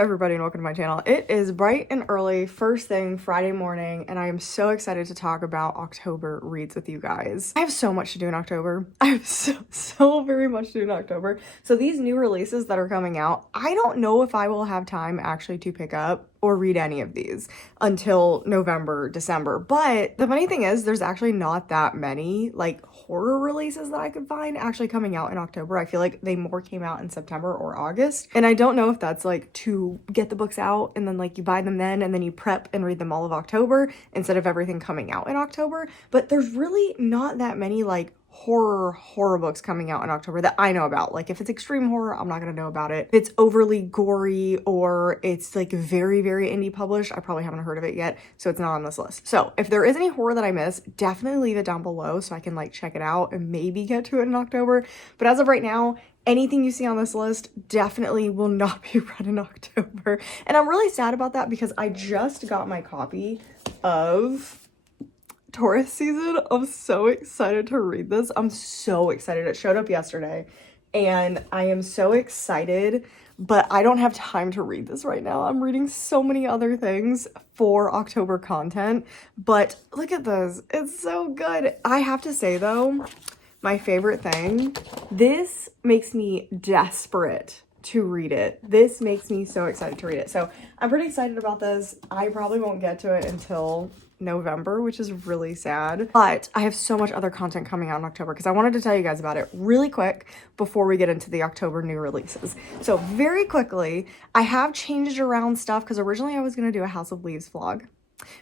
everybody and welcome to my channel. It is bright and early, first thing Friday morning, and I am so excited to talk about October reads with you guys. I have so much to do in October. I have so very much to do in October. So these new releases that are coming out, I don't know if I will have time actually to pick up or read any of these until November, December. But the funny thing is there's actually not that many like horror releases that I could find actually coming out in October. I feel like they more came out in September or August. And I don't know if that's like to get the books out and then like you buy them then and then you prep and read them all of October instead of everything coming out in October. But there's really not that many like horror books coming out in October that I know about. Like if it's extreme horror, I'm not gonna know about it. If it's overly gory or it's like very indie published, I probably haven't heard of it yet, so it's not on this list. So if there is any horror that I miss, definitely leave it down below so I can like check it out and maybe get to it in October. But as of right now, anything you see on this list definitely will not be read in October. And I'm really sad about that because I just got my copy of Taurus season. I'm so excited to read this. I'm so excited. It showed up yesterday and I am so excited, but I don't have time to read this right now. I'm reading so many other things for October content, but look at this. It's so good. I have to say though, my favorite thing, this makes me desperate to read it. This makes me so excited to read it. So I'm pretty excited about this. I probably won't get to it until November, which is really sad, but I have so much other content coming out in October because I wanted to tell you guys about it really quick before we get into the October new releases. So very quickly, I have changed around stuff because originally I was going to do a House of Leaves vlog,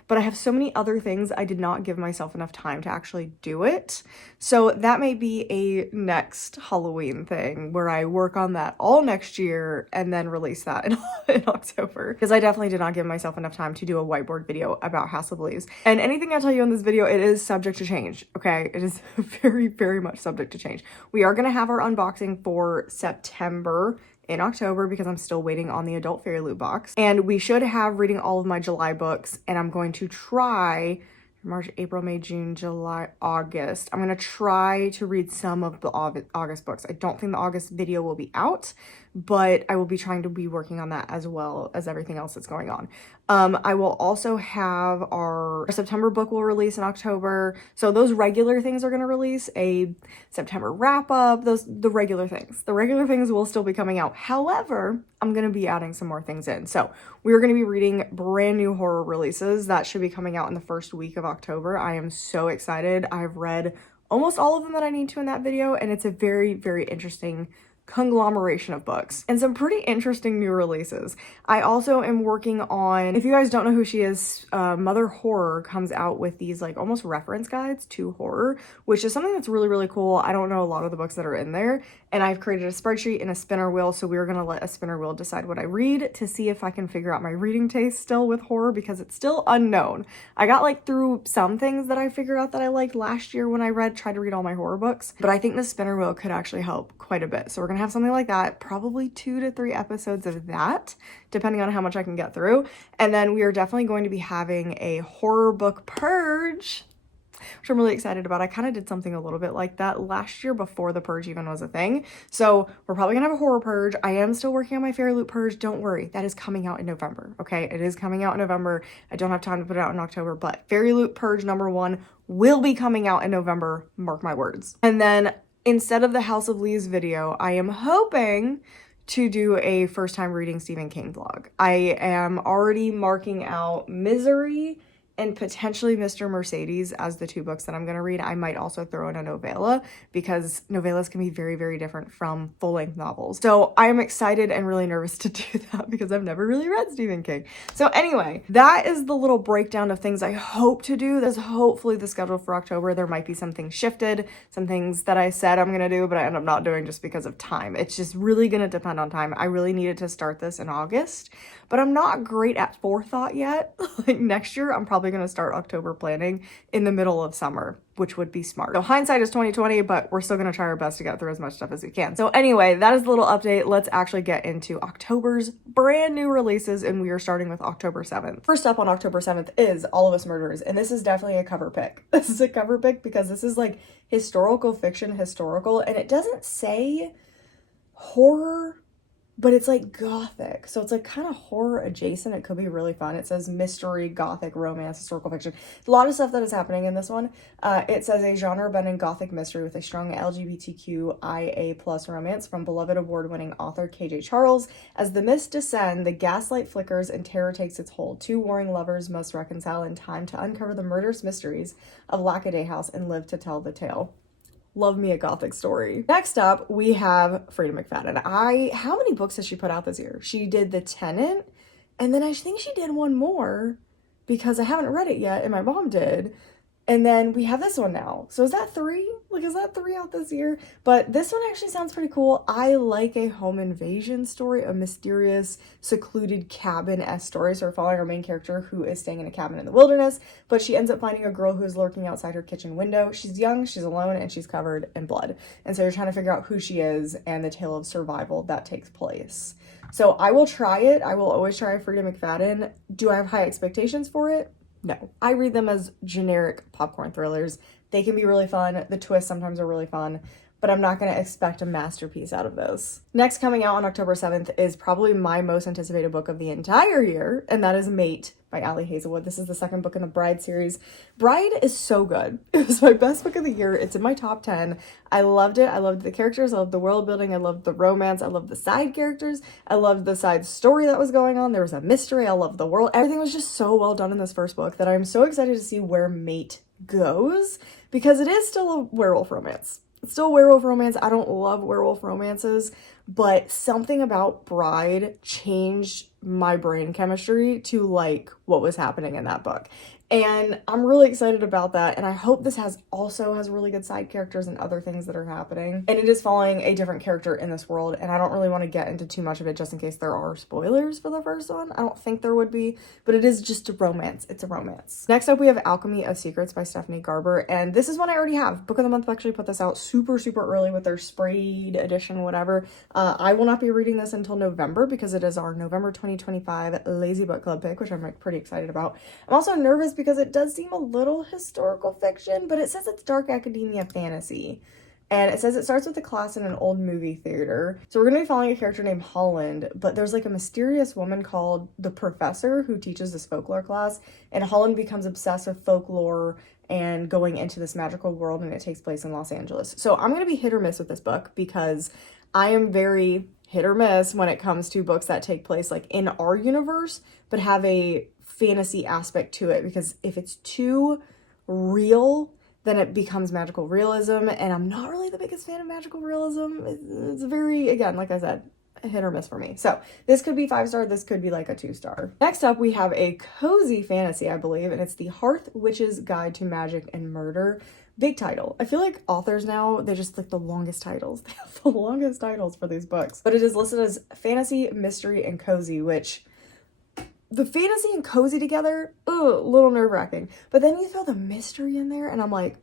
but I have so many other things I did not give myself enough time to actually do it. So that may be a next Halloween thing where I work on that all next year and then release that in October. Because I definitely did not give myself enough time to do a whiteboard video about House of Leaves. And anything I tell you in this video, it is subject to change, okay? It is very much subject to change. We are going to have our unboxing for September in October because I'm still waiting on the adult Fairy Loot box. And we should have reading all of my July books, and I'm going to try March, April, May, June, July, August. I'm going to try to read some of the August books. I don't think the August video will be out, but I will be trying to be working on that as well as everything else that's going on. I will also have our September book will release in October. So those regular things are going to release a September wrap up, the regular things. The regular things will still be coming out. However, I'm going to be adding some more things in. So we're going to be reading brand new horror releases that should be coming out in the first week of October. I am so excited. I've read almost all of them that I need to in that video, and it's a very interesting conglomeration of books and some pretty interesting new releases. I also am working on, if you guys don't know who she is, Mother Horror comes out with these like almost reference guides to horror, which is something that's really cool. I don't know a lot of the books that are in there, and I've created a spreadsheet and a spinner wheel, so we're gonna let a spinner wheel decide what I read to see if I can figure out my reading taste still with horror because it's still unknown. I got like through some things that I figured out that I liked last year when I tried to read all my horror books, but I think the spinner wheel could actually help quite a bit. So we're gonna have something like that, probably 2 to 3 episodes of that, depending on how much I can get through. And then we are definitely going to be having a horror book purge, which I'm really excited about. I kind of did something a little bit like that last year before the purge even was a thing. So we're probably gonna have a horror purge. I am still working on my Fairy Loot purge. Don't worry, that is coming out in November, okay? It is coming out in November. I don't have time to put it out in October, but Fairy Loot purge #1 will be coming out in November, mark my words. And then instead of the House of Leaves video, I am hoping to do a first time reading Stephen King vlog. I am already marking out Misery and potentially Mr. Mercedes as the 2 books that I'm going to read. I might also throw in a novella because novellas can be very different from full-length novels. So I am excited and really nervous to do that because I've never really read Stephen King. So anyway, that is the little breakdown of things I hope to do. That's hopefully the schedule for October. There might be some things shifted, some things that I said I'm going to do, but I end up not doing just because of time. It's just really going to depend on time. I really needed to start this in August, but I'm not great at forethought yet. Like next year, I'm probably going to start October planning in the middle of summer, which would be smart. So hindsight is 2020, but we're still going to try our best to get through as much stuff as we can. So anyway, that is the little update. Let's actually get into October's brand new releases, and we are starting with October 7th. First up on October 7th is All of Us Murderers, and this is definitely a cover pick. This is a cover pick because this is like historical fiction, and it doesn't say horror but it's like gothic. So it's like kind of horror adjacent. It could be really fun. It says mystery, gothic, romance, historical fiction. A lot of stuff that is happening in this one. It says a genre-bending gothic mystery with a strong LGBTQIA plus romance from beloved award-winning author KJ Charles. As the mists descend, the gaslight flickers and terror takes its hold. Two warring lovers must reconcile in time to uncover the murderous mysteries of Lackaday House and live to tell the tale. Love me a gothic story. Next up, we have Freida McFadden. How many books has she put out this year? She did The Tenant, and then I think she did one more because I haven't read it yet, and my mom did. And then we have this one now. So is that 3? Like, is that 3 out this year? But this one actually sounds pretty cool. I like a home invasion story, a mysterious, secluded cabin-esque story. So we're following our main character who is staying in a cabin in the wilderness, but she ends up finding a girl who is lurking outside her kitchen window. She's young, she's alone, and she's covered in blood. And so you're trying to figure out who she is and the tale of survival that takes place. So I will try it. I will always try Freida McFadden. Do I have high expectations for it? No. I read them as generic popcorn thrillers. They can be really fun. The twists sometimes are really fun, but I'm not going to expect a masterpiece out of those. Next, coming out on October 7th is probably my most anticipated book of the entire year, and that is Mate by Ali Hazelwood. This is the second book in the Bride series. Bride is so good. It was my best book of the year. It's in my top 10. I loved it. I loved the characters. I loved the world building. I loved the romance. I loved the side characters. I loved the side story that was going on. There was a mystery. I loved the world. Everything was just so well done in this first book that I'm so excited to see where Mate goes, because it is still a werewolf romance. It's still a werewolf romance. I don't love werewolf romances, but something about Bride changed my brain chemistry to like what was happening in that book. And I'm really excited about that. And I hope this also has really good side characters and other things that are happening. And it is following a different character in this world. And I don't really want to get into too much of it just in case there are spoilers for the first one. I don't think there would be, but it is just a romance. It's a romance. Next up, we have Alchemy of Secrets by Stephanie Garber. And this is one I already have. Book of the Month actually put this out super, super early with their sprayed edition, whatever. I will not be reading this until November because it is our November 2025 Lazy Book Club pick, which I'm like pretty excited about. I'm also nervous because it does seem a little historical fiction, but it says it's dark academia fantasy. And it says it starts with a class in an old movie theater. So we're going to be following a character named Holland, but there's like a mysterious woman called the professor who teaches this folklore class, and Holland becomes obsessed with folklore and going into this magical world, and it takes place in Los Angeles. So I'm going to be hit or miss with this book because I am very hit or miss when it comes to books that take place like in our universe, but have a fantasy aspect to it, because if it's too real, then it becomes magical realism, and I'm not really the biggest fan of magical realism. It's very, again, like I said, a hit or miss for me. So this could be 5-star, this could be like a 2-star. Next up, we have a cozy fantasy, I believe, and it's The Hearth Witch's Guide to Magic and Murder. Big title. I feel like authors now, they just like the longest titles. They have the longest titles for these books. But it is listed as fantasy, mystery, and cozy, which the fantasy and cozy together, a little nerve-wracking. But then you throw the mystery in there, and I'm like,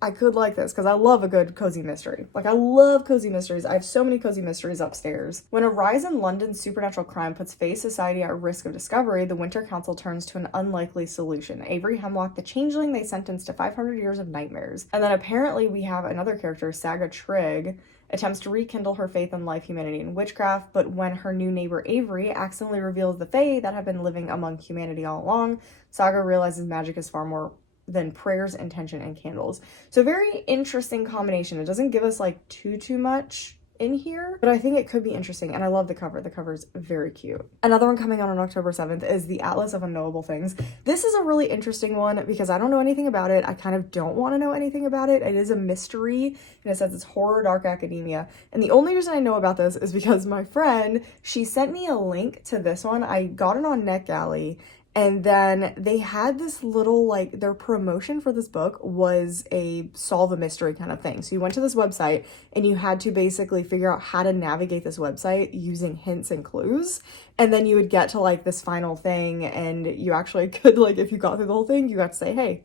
I could like this, because I love a good cozy mystery. Like, I love cozy mysteries. I have so many cozy mysteries upstairs. When a rise in London's supernatural crime puts Fae's society at risk of discovery, the Winter Council turns to an unlikely solution. Avery Hemlock, the changeling they sentenced to 500 years of nightmares. And then apparently we have another character, Saga Trigg, attempts to rekindle her faith in life, humanity, and witchcraft, but when her new neighbor Avery accidentally reveals the Fae that have been living among humanity all along, Saga realizes magic is far more than prayers, intention, and candles. So very interesting combination. It doesn't give us like too much in here, but I think it could be interesting, and I love the cover. The cover's very cute. Another one coming out on October 7th is The Atlas of Unknowable Things. This is a really interesting one because I don't know anything about it. I kind of don't want to know anything about it. It is a mystery, and it says it's horror, dark academia. And the only reason I know about this is because my friend, she sent me a link to this one. I got it on NetGalley, and then they had this little, like, their promotion for this book was a solve a mystery kind of thing. So you went to this website and you had to basically figure out how to navigate this website using hints and clues. And then you would get to like this final thing, and you actually could, like, if you got through the whole thing, you got to say, hey,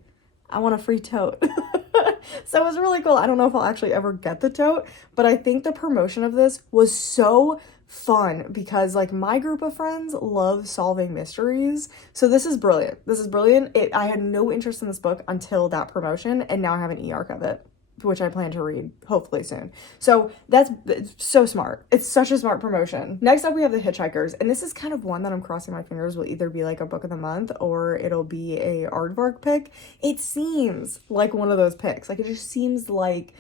I want a free tote. So it was really cool. I don't know if I'll actually ever get the tote, but I think the promotion of this was so fun because like my group of friends love solving mysteries. So this is brilliant. This is brilliant. I had no interest in this book until that promotion, and now I have an e-arc of it. which I plan to read hopefully soon. So it's so smart. It's such a smart promotion. Next up, we have The Hitchhikers, and this is kind of one that I'm crossing my fingers will either be like a book of the month or it'll be a aardvark pick. It seems like one of those picks. Like, it just seems like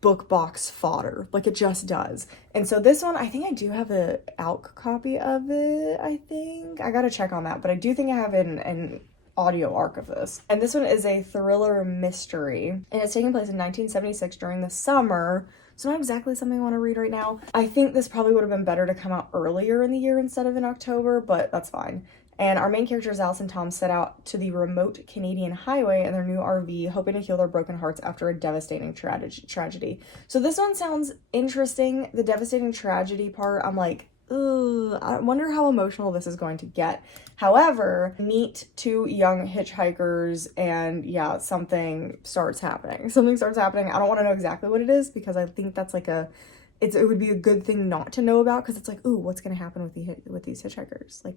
book box fodder. Like, it just does. And so this one, I think I do have a ALC copy of it. I think I gotta check on that, but I do think I have an audio arc of this. And this one is a thriller mystery, and it's taking place in 1976 during the summer. So not exactly something I want to read right now. I think this probably would have been better to come out earlier in the year instead of in October, but that's fine. And our main characters, Alice and Tom, set out to the remote Canadian highway in their new RV, hoping to heal their broken hearts after a devastating tragedy. So this one sounds interesting. The devastating tragedy part, I'm like, ugh, I wonder how emotional this is going to get. However, meet two young hitchhikers and yeah, something starts happening. Something starts happening. I don't want to know exactly what it is because I think that's like it would be a good thing not to know about because it's like, ooh, what's going to happen with these hitchhikers? Like,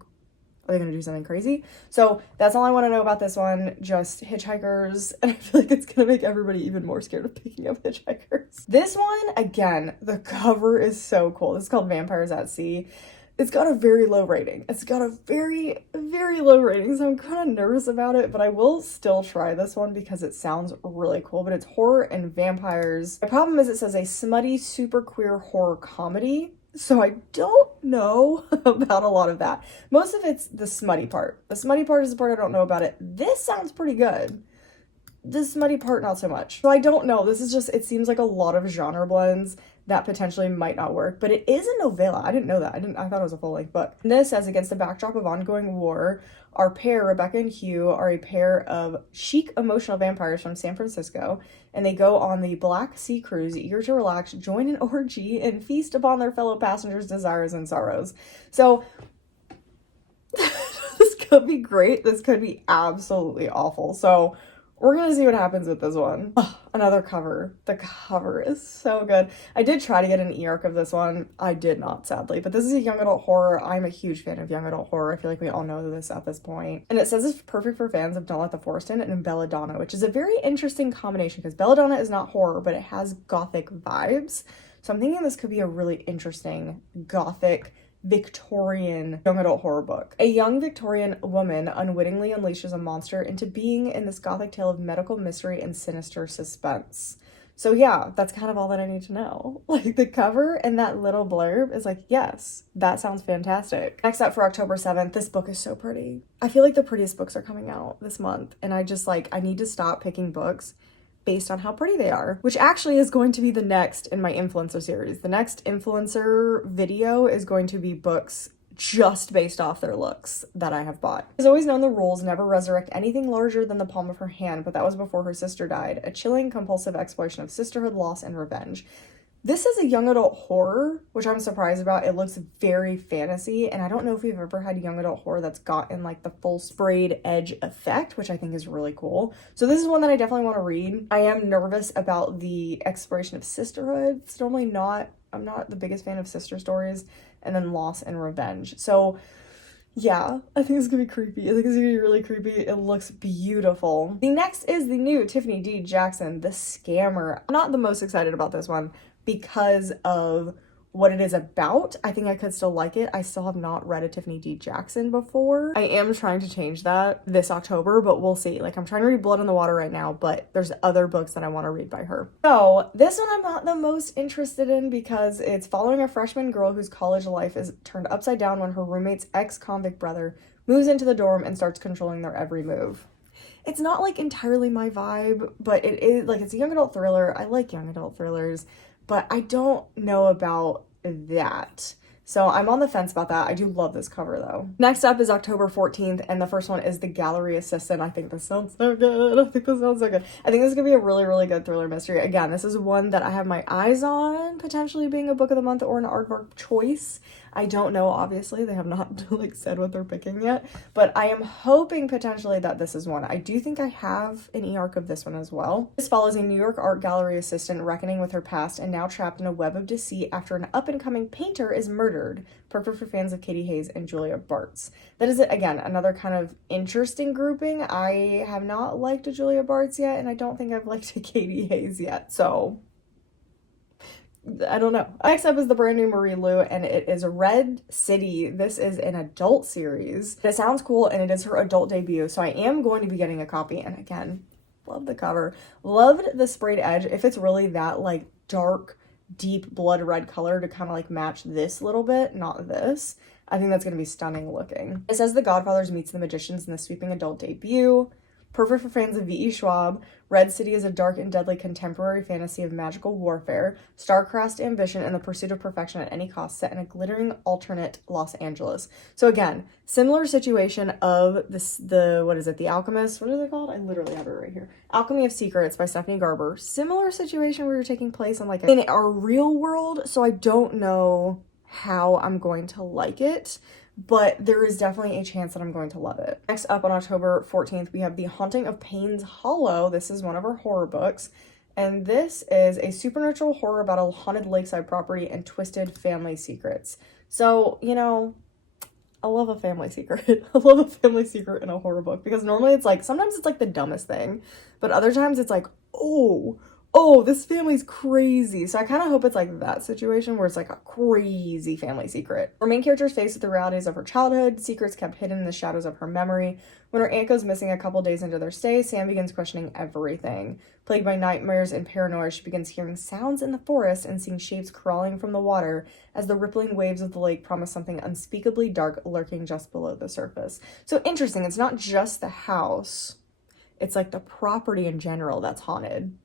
are they going to do something crazy? So that's all I want to know about this one. Just hitchhikers. And I feel like it's going to make everybody even more scared of picking up hitchhikers. This one, again, the cover is so cool. This is called Vampires at Sea. It's got a very low rating. It's got a very, very low rating. So I'm kind of nervous about it, but I will still try this one because it sounds really cool. But it's horror and vampires. The problem is it says a smutty, super queer horror comedy. So I don't know about a lot of that. Most of it's the smutty part. The smutty part is the part I don't know about it. This sounds pretty good. The smutty part, not so much. So I don't know. This is just, it seems like a lot of genre blends that potentially might not work, but it is a novella. I didn't know that. I thought it was a full-length book. And this says, against the backdrop of ongoing war, our pair, Rebecca and Hugh, are a pair of chic, emotional vampires from San Francisco, and they go on the Black Sea cruise, eager to relax, join an orgy, and feast upon their fellow passengers' desires and sorrows. So, this could be great. This could be absolutely awful. So, we're gonna see what happens with this one. Oh, another cover. The cover is so good. I did try to get an e-arc of this one. I did not, sadly. But this is a young adult horror. I'm a huge fan of young adult horror. I feel like we all know this at this point. And it says it's perfect for fans of Don't Let the Forest In and Belladonna, which is a very interesting combination because Belladonna is not horror, but it has gothic vibes. So I'm thinking this could be a really interesting gothic Victorian young adult horror book. A young Victorian woman unwittingly unleashes a monster into being in this gothic tale of medical mystery and sinister suspense. So yeah, that's kind of all that I need to know. Like, the cover and that little blurb is like, yes, that sounds fantastic. Next up for October 7th, this book is so pretty. I feel like the prettiest books are coming out this month, and I need to stop picking books based on how pretty they are, which actually is going to be the next in my influencer series. The next influencer video is going to be books just based off their looks that I have bought. She's always known the rules, never resurrect anything larger than the palm of her hand, but that was before her sister died. A chilling, compulsive exploration of sisterhood, loss, and revenge. This is a young adult horror, which I'm surprised about. It looks very fantasy, and I don't know if we've ever had young adult horror that's gotten like the full sprayed edge effect, which I think is really cool. So this is one that I definitely want to read. I am nervous about the exploration of sisterhood. It's normally I'm not the biggest fan of sister stories, and then loss and revenge. So yeah, I think it's gonna be creepy. I think it's gonna be really creepy. It looks beautiful. The next is the new Tiffany D. Jackson, The Scammer. I'm not the most excited about this one because of what it is about. I think I could still like it. I still have not read a Tiffany D. Jackson before. I am trying to change that this October, but we'll see. Like, I'm trying to read Blood in the Water right now, but there's other books that I want to read by her. So this one I'm not the most interested in because it's following a freshman girl whose college life is turned upside down when her roommate's ex-convict brother moves into the dorm and starts controlling their every move. It's not like entirely my vibe, but it is like, it's a young adult thriller. I like young adult thrillers, but I don't know about that. So I'm on the fence about that. I do love this cover though. Next up is October 14th, and the first one is The Gallery Assistant. I think this sounds so good. I think this is gonna be a really, really good thriller mystery. Again, this is one that I have my eyes on potentially being a book of the month or an aardvark choice. I don't know, obviously, they have not like said what they're picking yet, but I am hoping potentially that this is one. I do think I have an e-arc of this one as well. This follows a New York art gallery assistant reckoning with her past and now trapped in a web of deceit after an up-and-coming painter is murdered. Perfect for fans of Katie Hayes and Julia Bartz. That is, again, another kind of interesting grouping. I have not liked a Julia Bartz yet, and I don't think I've liked a Katie Hayes yet, so I don't know. Next up is the brand new Marie Lu, and it is Red City. This is an adult series. It sounds cool, and it is her adult debut, so I am going to be getting a copy. And again, love the cover. Loved the sprayed edge. If it's really that like dark, deep blood red color to kind of like match this a little bit, not this, I think that's going to be stunning looking. It says The Godfathers meets the Magicians in the sweeping adult debut. Perfect for fans of V.E. Schwab, Red City is a dark and deadly contemporary fantasy of magical warfare, star-crossed ambition, and the pursuit of perfection at any cost, set in a glittering alternate Los Angeles. So again, similar situation of The Alchemist, what are they called? I literally have it right here. Alchemy of Secrets by Stephanie Garber. Similar situation where you're taking place in our real world, so I don't know how I'm going to like it, but there is definitely a chance that I'm going to love it. Next up on October 14th, we have The Haunting of Payne's Hollow. This is one of our horror books, and this is a supernatural horror about a haunted lakeside property and twisted family secrets. So, you know, I love a family secret. I love a family secret in a horror book, because normally it's like, sometimes it's like the dumbest thing, but other times it's like, oh, this family's crazy. So I kind of hope it's like that situation where it's like a crazy family secret. Our main character is faced with the realities of her childhood, secrets kept hidden in the shadows of her memory. When her aunt goes missing a couple days into their stay, Sam begins questioning everything. Plagued by nightmares and paranoia, she begins hearing sounds in the forest and seeing shapes crawling from the water as the rippling waves of the lake promise something unspeakably dark lurking just below the surface. So interesting, it's not just the house, it's like the property in general that's haunted.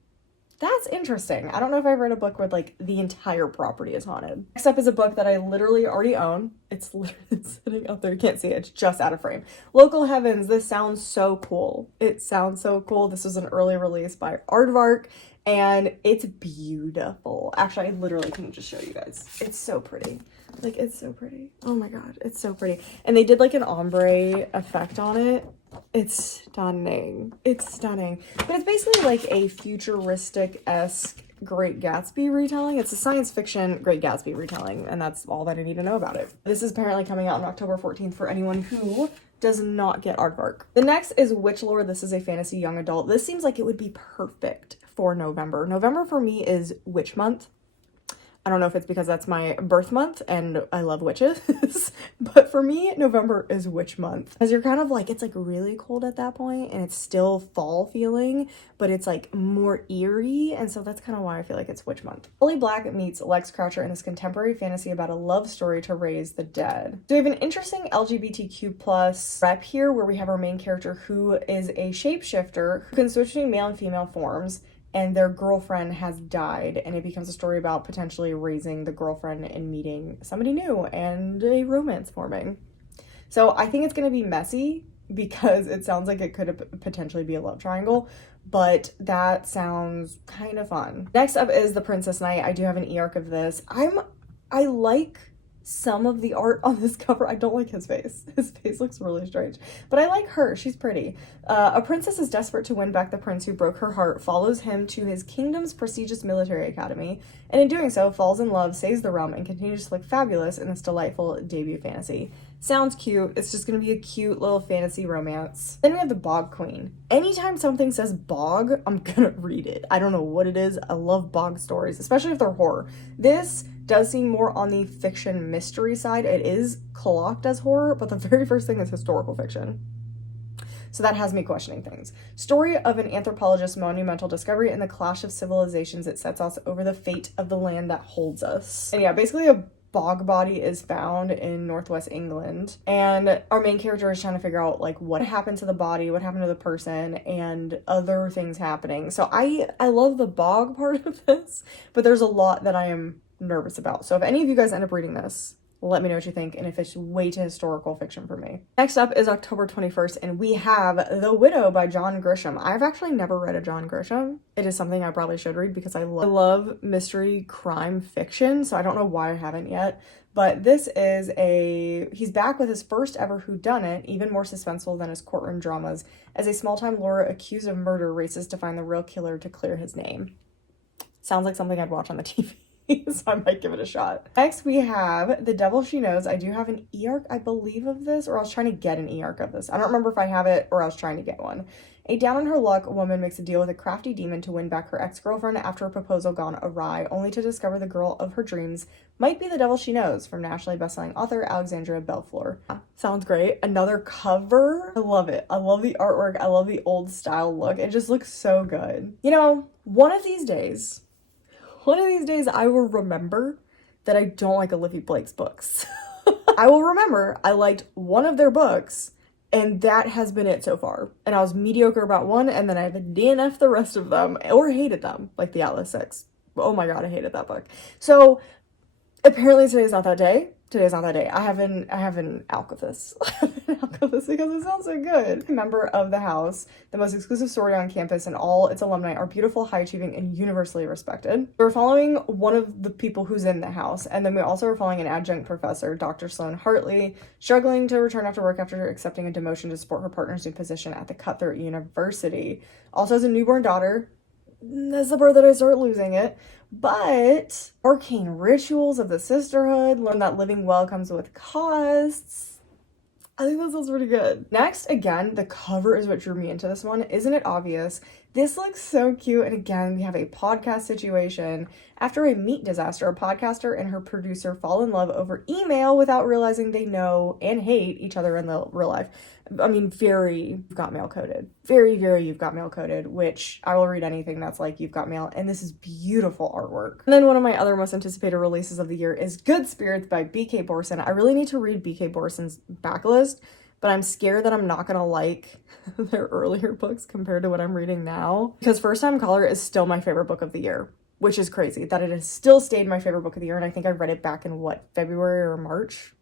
That's interesting. I don't know if I've read a book where like the entire property is haunted. Next up is a book that I literally already own. It's literally sitting up there. You can't see it. It's just out of frame. Local Heavens. This sounds so cool. It sounds so cool. This was an early release by Aardvark, and it's beautiful. Actually, I literally can just show you guys. It's so pretty. Like, it's so pretty. Oh my god, it's so pretty. And they did like an ombre effect on it. It's stunning. It's stunning. But it's basically like a futuristic-esque Great Gatsby retelling. It's a science fiction Great Gatsby retelling, and that's all that I need to know about it. This is apparently coming out on October 14th for anyone who does not get Aardvark. The next is Witch Lore. This is a fantasy young adult. This seems like it would be perfect for November. November for me is witch month. I don't know if it's because that's my birth month and I love witches, but for me, November is witch month. Because you're kind of like, it's like really cold at that point and it's still fall feeling, but it's like more eerie. And so that's kind of why I feel like it's witch month. Holly Black meets Lex Croucher in this contemporary fantasy about a love story to raise the dead. So we have an interesting LGBTQ plus rep here where we have our main character who is a shapeshifter who can switch between male and female forms, and their girlfriend has died, and it becomes a story about potentially raising the girlfriend and meeting somebody new and a romance forming. So I think it's going to be messy because it sounds like it could potentially be a love triangle, but that sounds kind of fun. Next up is The Princess Knight. I do have an e-arc of this. I like some of the art on this cover. I don't like his face. His face looks really strange, but I like her. She's pretty. A princess is desperate to win back the prince who broke her heart, follows him to his kingdom's prestigious military academy, and in doing so falls in love, saves the realm, and continues to look fabulous in this delightful debut fantasy. Sounds cute. It's just gonna be a cute little fantasy romance. Then we have The Bog Queen. Anytime something says bog, I'm gonna read it. I don't know what it is. I love bog stories, especially if they're horror. This does seem more on the fiction mystery side. It is clocked as horror, but the very first thing is historical fiction. So that has me questioning things. Story of an anthropologist's monumental discovery and the clash of civilizations it sets us over the fate of the land that holds us. And yeah, basically a bog body is found in northwest England, and our main character is trying to figure out like what happened to the body, what happened to the person, and other things happening. So I love the bog part of this, but there's a lot that I am nervous about. So if any of you guys end up reading this, Let me know what you think and if it's way too historical fiction for me. Next up is October 21st, and we have The Widow by John Grisham. I've actually never read a John Grisham. It is something I probably should read because I love mystery crime fiction, so I don't know why I haven't yet. But this is he's back with his first ever whodunit, even more suspenseful than his courtroom dramas, as a small-time lawyer accused of murder races to find the real killer to clear his name. Sounds like something I'd watch on the TV. So I might give it a shot. Next, we have The Devil She Knows. I do have an e-arc, I believe, of this, or I was trying to get an e-arc of this. I don't remember if I have it or I was trying to get one. A down on her luck woman makes a deal with a crafty demon to win back her ex-girlfriend after a proposal gone awry, only to discover the girl of her dreams might be the devil she knows, from nationally bestselling author Alexandra Belfleur. Sounds great. Another cover. I love it. I love the artwork. I love the old style look. It just looks so good. You know, one of these days I will remember that I don't like Olivia Blake's books. I will remember I liked one of their books, and that has been it so far. And I was mediocre about one, and then I have DNF'd the rest of them, or hated them, like the Atlas 6. Oh my god, I hated that book. So apparently today's not that day. Today's not that day. I have an alk of this. Because it sounds so good. Member of the House, the most exclusive sorority on campus, and all its alumni are beautiful, high-achieving, and universally respected. We're following one of the people who's in the house, and then we also are following an adjunct professor, Dr. Sloan Hartley, struggling to return after work after accepting a demotion to support her partner's new position at the Cutthroat University. Also has a newborn daughter. That's the part that I start losing it. But arcane rituals of the sisterhood, learn that living well comes with costs. I think that sounds pretty good. Next, again, the cover is what drew me into this one. Isn't it obvious? This looks so cute. And again, we have a podcast situation. After a meat disaster, a podcaster and her producer fall in love over email without realizing they know and hate each other in the real life. I mean, very You've Got Mail coded. Very, very You've Got Mail coded, which I will read anything that's like You've Got Mail. And this is beautiful artwork. And then one of my other most anticipated releases of the year is Good Spirits by B.K. Borson. I really need to read B.K. Borson's backlist, but I'm scared that I'm not gonna like their earlier books compared to what I'm reading now. Because First Time Caller is still my favorite book of the year, which is crazy that it has still stayed my favorite book of the year. And I think I read it back in February or March.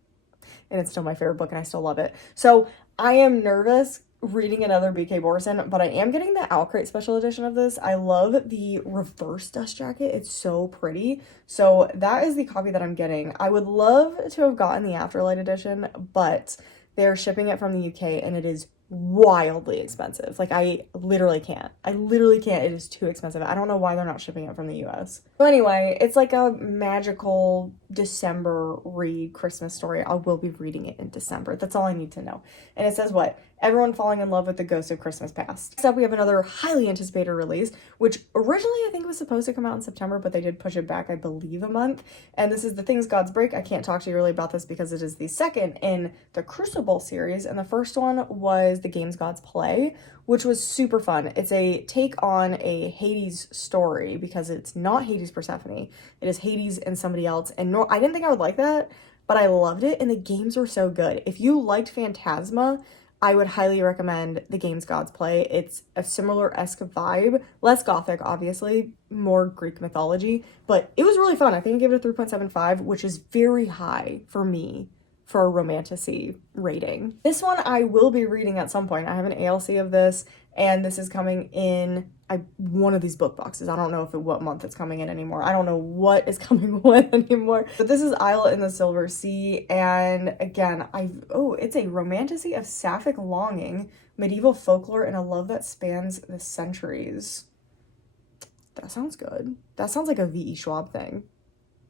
And it's still my favorite book and I still love it. So I am nervous reading another B.K. Borson, but I am getting the Owlcrate special edition of this. I love the reverse dust jacket. It's so pretty. So that is the copy that I'm getting. I would love to have gotten the Afterlight edition, but they're shipping it from the UK and it is wildly expensive. Like, I literally can't. It is too expensive. I don't know why they're not shipping it from the US. So anyway, it's like a magical December read Christmas story. I will be reading it in December. That's all I need to know. And it says what? Everyone falling in love with the ghost of Christmas past. Next up, we have another highly anticipated release, which originally I think was supposed to come out in September, but they did push it back, I believe, a month. And this is The Things Gods Break. I can't talk to you really about this because it is the second in the Crucible series. And the first one was The Games Gods Play, which was super fun. It's a take on a Hades story because it's not Hades Persephone. It is Hades and somebody else. And I didn't think I would like that, but I loved it. And the games were so good. If you liked Phantasma, I would highly recommend The Games Gods Play. It's a similar-esque vibe. Less gothic, obviously. More Greek mythology. But it was really fun. I think I gave it a 3.75, which is very high for me for a Romantasy rating. This one I will be reading at some point. I have an ALC of this, and this is coming in one of these book boxes. I don't know what month it's coming in anymore. I don't know what is coming when anymore. But this is Isle in the Silver Sea, and again, it's a Romantasy of sapphic longing, medieval folklore, and a love that spans the centuries. That sounds good. That sounds like a V.E. Schwab thing.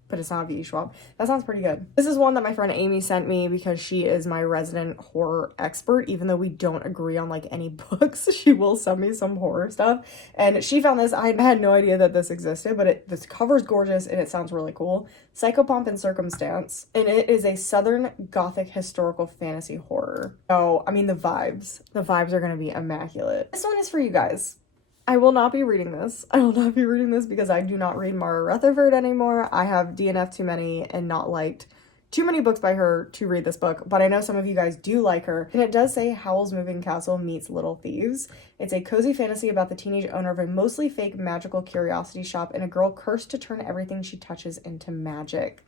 But it's not V.E. Schwab. That sounds pretty good. This is one that my friend Amy sent me because she is my resident horror expert. Even though we don't agree on like any books, she will send me some horror stuff. And she found this. I had no idea that this existed, but this cover's gorgeous and it sounds really cool. Psychopomp and Circumstance. And it is a Southern Gothic historical fantasy horror. Oh, I mean the vibes. The vibes are going to be immaculate. This one is for you guys. I will not be reading this. I will not be reading this because I do not read Mara Rutherford anymore. I have DNF'd too many and not liked too many books by her to read this book, but I know some of you guys do like her. And it does say Howl's Moving Castle meets Little Thieves. It's a cozy fantasy about the teenage owner of a mostly fake magical curiosity shop and a girl cursed to turn everything she touches into magic.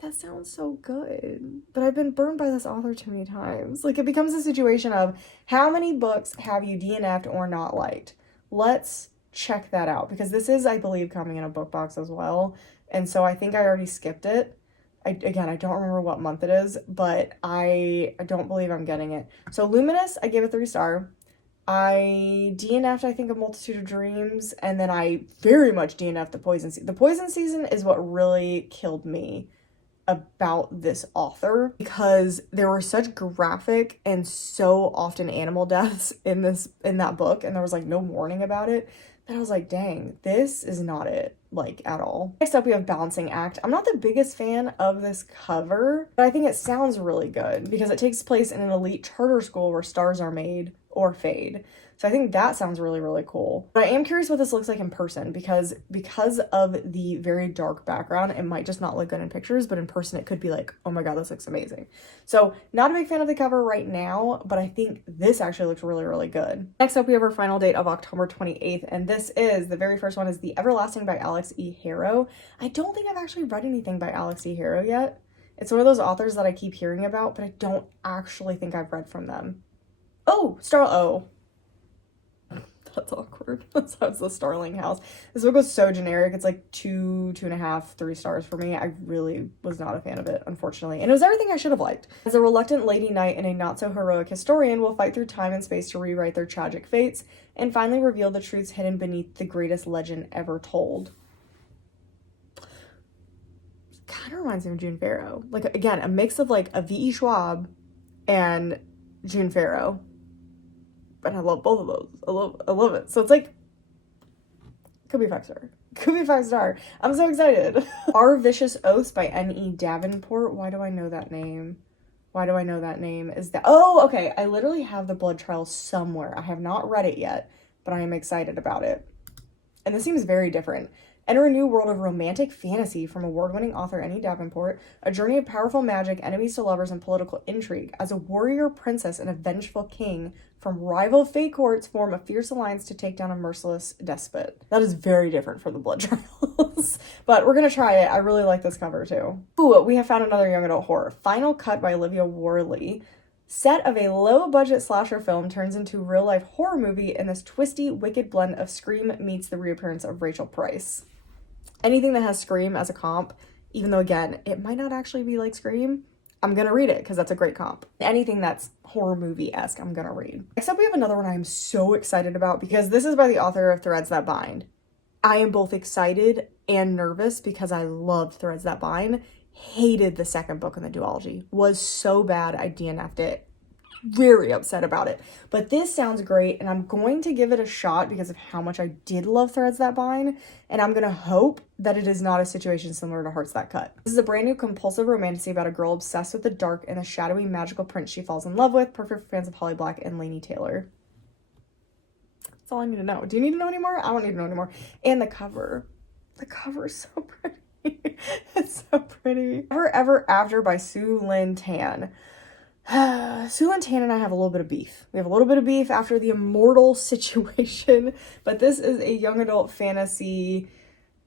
That sounds so good. But I've been burned by this author too many times. Like, it becomes a situation of how many books have you DNF'd or not liked? Let's check that out because this is, I believe, coming in a book box as well. And so I think I already skipped it. Again, I don't remember what month it is, but I don't believe I'm getting it. So Luminous, I gave a 3-star. I DNF'd, I think, A Multitude of Dreams, and then I very much DNF'd The Poison Season. The Poison Season is what really killed me about this author because there were such graphic and so often animal deaths in that book, and there was like no warning about it, that I was like, dang, this is not it, like, at all. Next up, we have Balancing Act. I'm not the biggest fan of this cover, but I think it sounds really good because it takes place in an elite charter school where stars are made or fade. So I think that sounds really, really cool. But I am curious what this looks like in person because of the very dark background, it might just not look good in pictures, but in person it could be like, oh my god, this looks amazing. So not a big fan of the cover right now, but I think this actually looks really, really good. Next up, we have our final date of October 28th, and this is, the very first one is The Everlasting by Alex E. Harrow. I don't think I've actually read anything by Alex E. Harrow yet. It's one of those authors that I keep hearing about, but I don't actually think I've read from them. Oh, that's awkward. That's how it's The Starling House. This book was so generic. It's like 2.5, 3 stars for me. I really was not a fan of it, unfortunately. And it was everything I should have liked. As a reluctant lady knight and a not-so-heroic historian will fight through time and space to rewrite their tragic fates and finally reveal the truths hidden beneath the greatest legend ever told. Kind of reminds me of June Farrow. Like, again, a mix of like a V.E. Schwab and June Farrow. And I love both of those. I love it. So it's like, could be 5-star. Could be 5-star. I'm so excited. Our Vicious Oaths by N.E. Davenport. Why do I know that name? Is that... Oh, okay. I literally have the Blood Trial somewhere. I have not read it yet, but I am excited about it. And this seems very different. Enter a new world of romantic fantasy from award-winning author N.E. Davenport, a journey of powerful magic, enemies to lovers, and political intrigue. As a warrior princess and a vengeful king from rival fate courts form a fierce alliance to take down a merciless despot. That is very different from the Blood Trials, but we're gonna try it. I really like this cover too. Ooh, we have found another young adult horror. Final Cut by Olivia Worley. Set of a low-budget slasher film turns into real-life horror movie in this twisty, wicked blend of Scream meets the reappearance of Rachel Price. Anything that has Scream as a comp, even though, again, it might not actually be like Scream, I'm gonna read it because that's a great comp. Anything that's horror movie-esque, I'm gonna read. Next up, we have another one I'm so excited about because this is by the author of Threads That Bind. I am both excited and nervous because I loved Threads That Bind. Hated the second book in the duology. Was so bad I DNF'd it. Very upset about it. But this sounds great, and I'm going to give it a shot because of how much I did love Threads That Bind, and I'm going to hope that it is not a situation similar to Hearts That Cut. This is a brand new compulsive romantasy about a girl obsessed with the dark and the shadowy magical prince she falls in love with, perfect for fans of Holly Black and Laini Taylor. That's all I need to know. Do you need to know anymore? I don't need to know anymore. And the cover. The cover is so pretty. It's so pretty. Ever Ever After by Sue Lynn Tan. Sue Lynn Tan and I have a little bit of beef. We have a little bit of beef after the Immortal situation, but this is a young adult fantasy.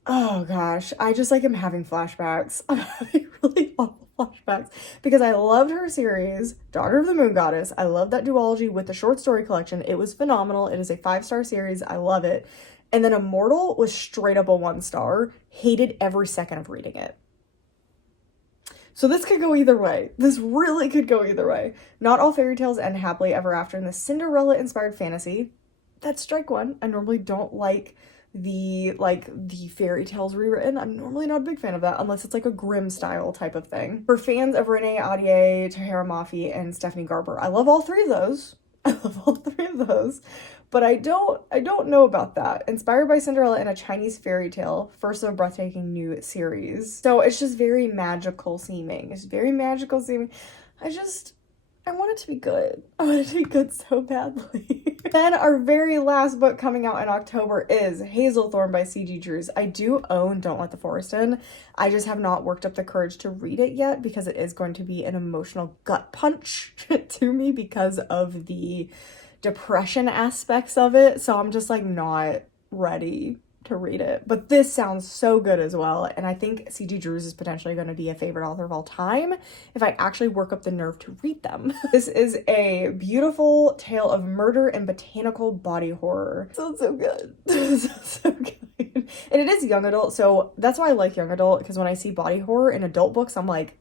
Oh gosh, I just like am having flashbacks. I'm having really awful flashbacks because I loved her series, Daughter of the Moon Goddess. I love that duology with the short story collection. It was phenomenal. It is a 5-star series. I love it. And then Immortal was straight up a 1-star. Hated every second of reading it. So this could go either way. This really could go either way. Not all fairy tales end happily ever after in the Cinderella-inspired fantasy. That's strike one. I normally don't like the fairy tales rewritten. I'm normally not a big fan of that unless it's like a Grimm style type of thing. For fans of Renee Ahdieh, Tahira Mafi, and Stephanie Garber, I love all 3 of those. But I don't know about that. Inspired by Cinderella and a Chinese fairy tale, first of a breathtaking new series. So it's just very magical seeming. I want it to be good. I want it to be good so badly. Then our very last book coming out in October is Hazelthorn by C.G. Drews. I do own Don't Let the Forest In. I just have not worked up the courage to read it yet because it is going to be an emotional gut punch to me because of the depression aspects of it. So I'm just like not ready to read it, but this sounds so good as well. And I think C.G. Drews is potentially going to be a favorite author of all time if I actually work up the nerve to read them. This is a beautiful tale of murder and botanical body horror. Sounds so good. So good. And it is young adult, so that's why I like young adult, because when I see body horror in adult books, I'm like,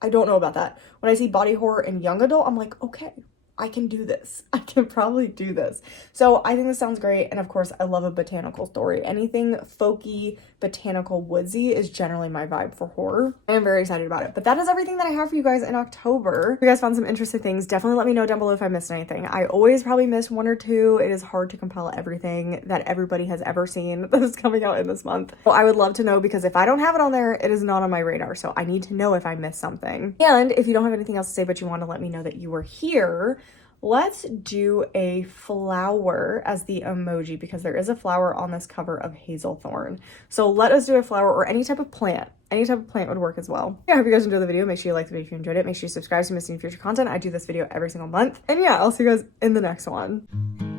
I don't know about that. When I see body horror in young adult, I'm like, okay, I can do this. I can probably do this. So I think this sounds great. And of course, I love a botanical story. Anything folky, botanical, woodsy is generally my vibe for horror. I am very excited about it. But that is everything that I have for you guys in October. If you guys found some interesting things, definitely let me know down below if I missed anything. I always probably miss one or two. It is hard to compile everything that everybody has ever seen that is coming out in this month. So I would love to know, because if I don't have it on there, it is not on my radar. So I need to know if I missed something. And if you don't have anything else to say, but you want to let me know that you were here, let's do a flower as the emoji, because there is a flower on this cover of Hazelthorn. So let us do a flower, or any type of plant. Any type of plant would work as well. Yeah, I hope you guys enjoyed the video. Make sure you like the video if you enjoyed it. Make sure you subscribe so you miss any future content. I do this video every single month. And yeah, I'll see you guys in the next one.